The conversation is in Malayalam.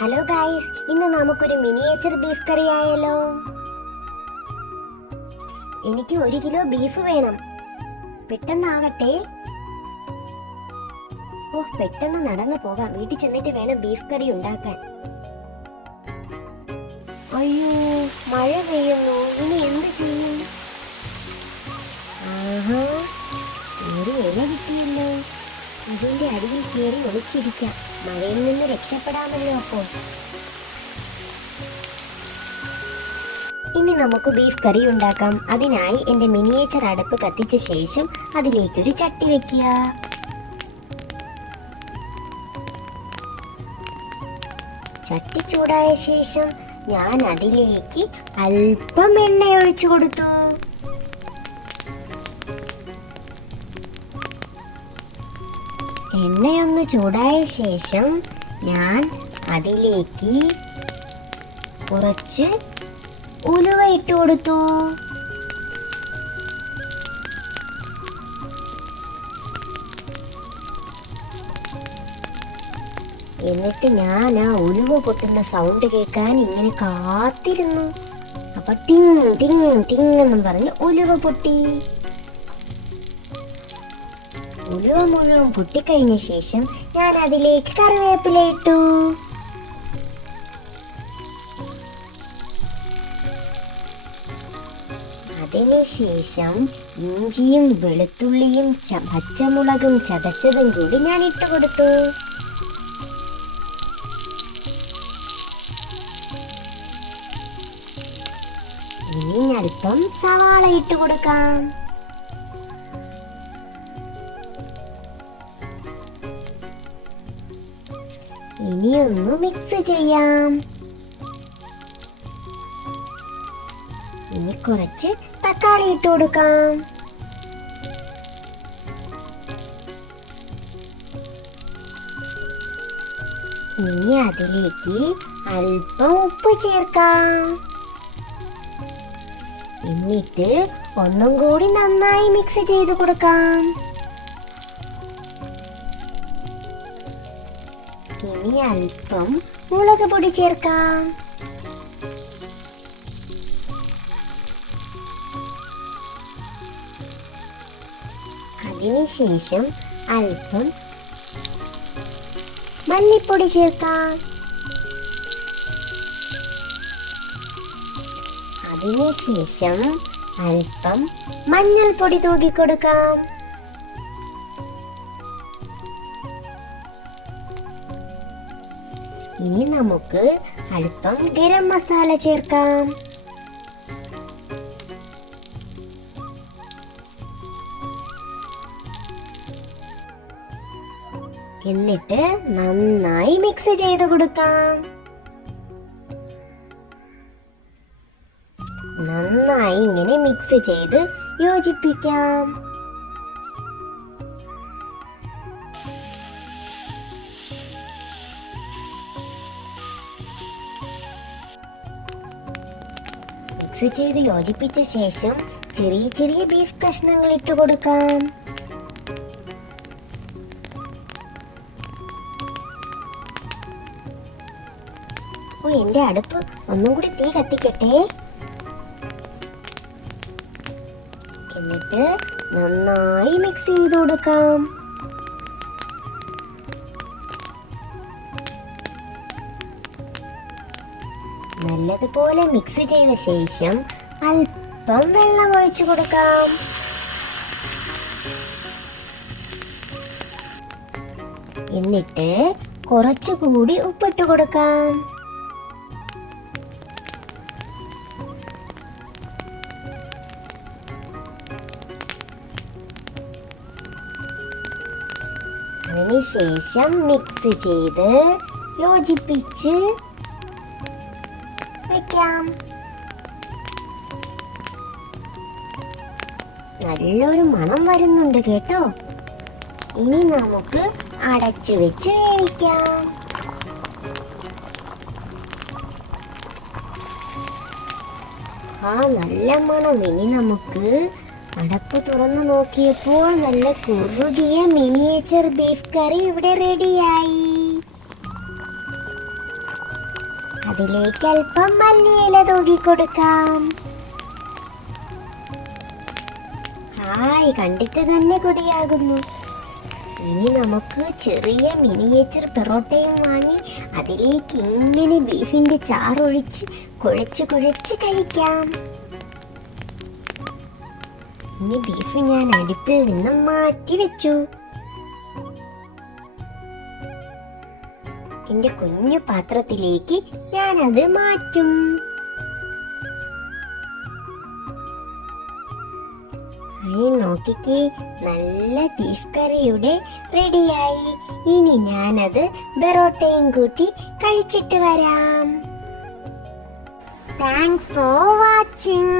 ഹലോ ഗായ്സ്, ഇന്ന് നമുക്കൊരു മിനിയേച്ചർ ബീഫ് കറി ആയാലോ? എനിക്ക് 1 കിലോ ബീഫ് വേണം. പെട്ടെന്നാകട്ടെ. പെട്ടെന്ന് നടന്നു പോകാം. വീട്ടിൽ ചെന്നിട്ട് വേണം ബീഫ് കറി ഉണ്ടാക്കാൻ. അയ്യോ, മഴ പെയ്യുന്നു. ഇനി എന്ത് ചെയ്യും? ഒരു ഇല കിട്ടിയല്ലോ. ഇതിന്റെ അടിയിൽ കയറി ഒളിച്ചിരിക്കാം. മഴയിൽ നിന്ന് രക്ഷപ്പെടാമല്ലോ. അപ്പോൾ ഇനി നമുക്ക് ബീഫ് കറി ഉണ്ടാക്കാം. അതിനായി എന്റെ മിനിയേച്ചർ അടുപ്പ് കത്തിച്ച ശേഷം അതിലേക്കൊരു ചട്ടി വെക്കുക. ചട്ടി ചൂടായ ശേഷം ഞാൻ അതിലേക്ക് അല്പം എണ്ണ ഒഴിച്ചു കൊടുത്തു. എണ്ണയൊന്ന് ചൂടായ ശേഷം ഞാൻ അതിലേക്ക് കുറച്ച് ഉലുവ ഇട്ട് കൊടുത്തു. എന്നിട്ട് ഞാൻ ആ ഉലുവ പൊട്ടുന്ന സൗണ്ട് കേൾക്കാൻ ഇങ്ങനെ കാത്തിരുന്നു. അപ്പൊ ടിങ് ടിങ് ടിങ് എന്നും പറഞ്ഞ് ഉലുവ പൊട്ടി. ഉലുവ മുഴുവൻ പൊട്ടിക്കഴിഞ്ഞ ശേഷം ഞാൻ അതിലേക്ക് കറിവേപ്പില ഇട്ടു. അതിനുശേഷം ഇഞ്ചിയും വെളുത്തുള്ളിയും പച്ചമുളകും ചതച്ചതും കൂടി ഞാൻ ഇട്ട് കൊടുത്തു. ഇനി അല്പം സവാള ഇട്ട് കൊടുക്കാം. ഇനി ഒന്ന് മിക്സ് ചെയ്യാം. ഇനി കുറച്ച് തക്കാളി ഇട്ട് കൊടുക്കാം. ഇനി അതിലേക്ക് അല്പം ഉപ്പ് ചേർക്കാം. എന്നിട്ട് ഒന്നും കൂടി നന്നായി മിക്സ് ചെയ്ത് കൊടുക്കാം. ഇനി അല്പം മുളക് പൊടി ചേർക്കാം. അതിനുശേഷം അല്പം മല്ലിപ്പൊടി ചേർക്കാം. അതിനുശേഷം അല്പം മഞ്ഞൾപ്പൊടി തൂക്കി കൊടുക്കാം. ഇനി നമുക്ക് അല്പം ഗരം മസാല ചേർക്കാം. എന്നിട്ട് നന്നായി മിക്സ് ചെയ്ത് കൊടുക്കാം. നന്നായി ഇങ്ങനെ മിക്സ് ചെയ്ത് യോജിപ്പിക്കാം. മിക്സ് ചെയ്ത് യോജിപ്പിച്ച ശേഷം ചെറിയ ചെറിയ ബീഫ് കഷ്ണങ്ങൾ ഇട്ട് കൊടുക്കാം. എന്റെ അടുപ്പ് ഒന്നും കൂടി തീ കത്തിക്കട്ടെ. എന്നിട്ട് നന്നായി മിക്സ് ചെയ്ത് കൊടുക്കാം. നല്ലതുപോലെ മിക്സ് ചെയ്ത ശേഷം അല്പം വെള്ളം ഒഴിച്ചു കൊടുക്കാം. എന്നിട്ട് കുറച്ചുകൂടി ഉപ്പിട്ട് കൊടുക്കാം. അതിനുശേഷം മിക്സ് ചെയ്ത് യോജിപ്പിച്ച് വെക്കാം. നല്ലൊരു മണം വരുന്നുണ്ട് കേട്ടോ. ഇനി നമുക്ക് അടച്ചു വെച്ച് വേവിക്കാം. നല്ല മണം. ഇനി നമുക്ക് അടപ്പ് തുറന്നു നോക്കിയപ്പോൾ നല്ല കുറുകിയ മിനിയേച്ചർ ബീഫ് കറി ഇവിടെ റെഡിയായി. അതിലേക്ക് അല്പം മല്ലിയില തൂകിക്കൊടുക്കാം. ഹായ്, കണ്ടിട്ട് തന്നെ കൊതിയാകുന്നു. ഇനി നമുക്ക് ചെറിയ മിനിയേച്ചർ പെറോട്ടയും വാങ്ങി അതിലേക്ക് ഇങ്ങനെ ബീഫിന്റെ ചാറൊഴിച്ച് കുഴച്ച് കുഴച്ച് കഴിക്കാം. ഇനി ബീഫ് ഞാൻ അടുപ്പിൽ നിന്ന് മാറ്റി വെച്ചു. എന്റെ കുഞ്ഞു പാത്രത്തിലേക്ക് ഞാനത് മാറ്റും. നോക്കിക്കേ, നല്ല ബീഫ് കറിയുടെ റെഡിയായി. ഇനി ഞാനത് ബെറോട്ടയും കൂട്ടി കഴിച്ചിട്ട് വരാം. Thanks for watching.